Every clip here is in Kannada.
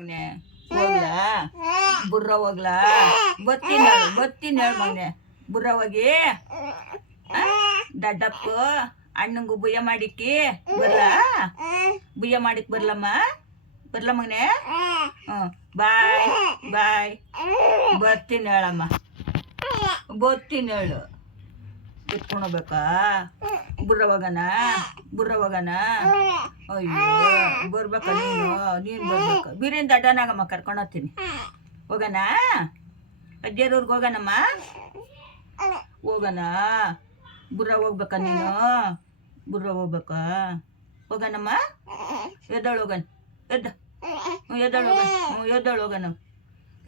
ಮಗನೆ ಹೋಗ್ಲಾ ಬುರ್ರ ಹೋಗ್ಲಾ ಬತ್ತೀನಿ ಹೇಳು ಮಗನೆ ಬುರ್ರ ಹೋಗಿ ದಡ್ಡಪ್ಪ ಅಣ್ಣಂಗು ಬುಯ್ಯ ಮಾಡಿಕ್ಕಿ ಬರ್ಲಾ ಬುಯ್ಯ ಮಾಡಿಕ್ ಬರ್ಲಮ್ಮ ಬರ್ಲ ಮಗನೆ ಬಾಯ್ ಬಾಯ್ ಬರ್ತೀನಿ ಹೇಳಮ್ಮ ಬರ್ತೀನಿ ಹೇಳು ಎತ್ಕೊಂಡು ಹೋಗ್ಬೇಕಾ ಬುರ್ರ ಹೋಗಣ ಅಯ್ಯೋ ಬರ್ಬೇಕ ನೀನು ಬರ್ಬೇಕು ಬೀರಿನ ದಡ್ಡನಾಗಮ್ಮ ಕರ್ಕೊಂಡು ಹೋಗ್ತೀನಿ ಹೋಗೋಣ ಅಜ್ಜಿಯರೂರ್ಗೆ ಹೋಗೋಣಮ್ಮ ಹೋಗೋಣ ಬುರ್ರ ಹೋಗ್ಬೇಕಾ ನೀನು ಬುರ್ರ ಹೋಗ್ಬೇಕಾ ಹೋಗೋಣಮ್ಮ ಎದ್ದಳು ಹೋಗೋಣ ಎದ್ದಳು ಹೋಗೋಣ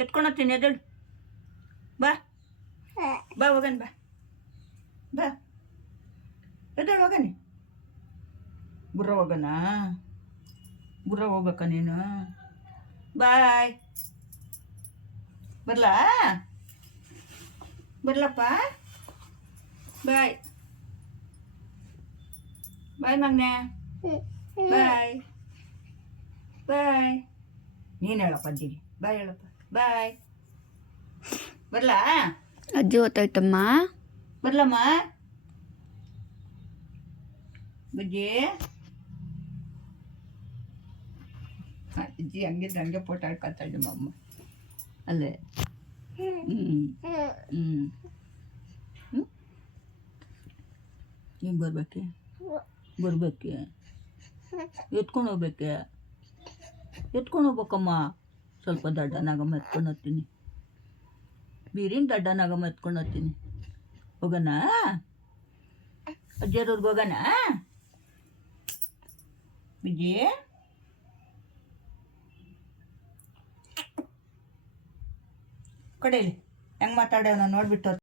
ಎತ್ಕೊಂಡು ಹೋಗ್ತೀನಿ ಎದ್ದಳು ಬಾ ಬಾ ಹೋಗೋಣ ಬಾ ಎದ್ದಳು ಹೋಗೋಣ ಬುರ್ರ ಹೋಗ್ಬೇಕಾ ನೀನು ಬಾಯ್ ಬರ್ಲಪ್ಪ ಬಾಯ್ ಬಾಯ್ ಮಗನೆ ಬಾಯ್ ಬಾಯ್ ನೀನು ಹೇಳಪ್ಪ ಅಜ್ಜಿಗೆ ಬಾಯ್ ಹೇಳಪ್ಪ ಬಾಯ್ ಬರ್ಲಾ ಅಜ್ಜಿ ಹೊತ್ತಾಯ್ತಮ್ಮ ಬರ್ಲಮ್ಮ ಬಜ್ಜಿ ಅಜ್ಜಿ ಹಂಗಿದ್ರೆ ಹಂಗೆ ಫೋಟೋ ಹಾಡ್ಕೊತಾಳೆ ಅಮ್ಮ ಅಲ್ಲೇ ಹಿಂಗೆ ಬರ್ಬೇಕೆ ಎತ್ಕೊಂಡು ಹೋಗ್ಬೇಕಮ್ಮ ಸ್ವಲ್ಪ ದಡ್ಡನಾಗಮ್ಮ ಎತ್ಕೊಂಡು ಹೋಗ್ತೀನಿ ಬೀರಿನ ದಡ್ಡನಾಗಮ್ಮ ಎತ್ಕೊಂಡು ಹೋಗ್ತೀನಿ ಹೋಗೋಣ ಅಜ್ಜಿಯರೂರ್ಗೆ ಹೋಗೋಣ ಬಿಜಿ ಕೊಡೇಲಿ ಹೆಂಗೆ ಮಾತಾಡ್ಯಾವ ನಾನು ನೋಡ್ಬಿಟ್ಟು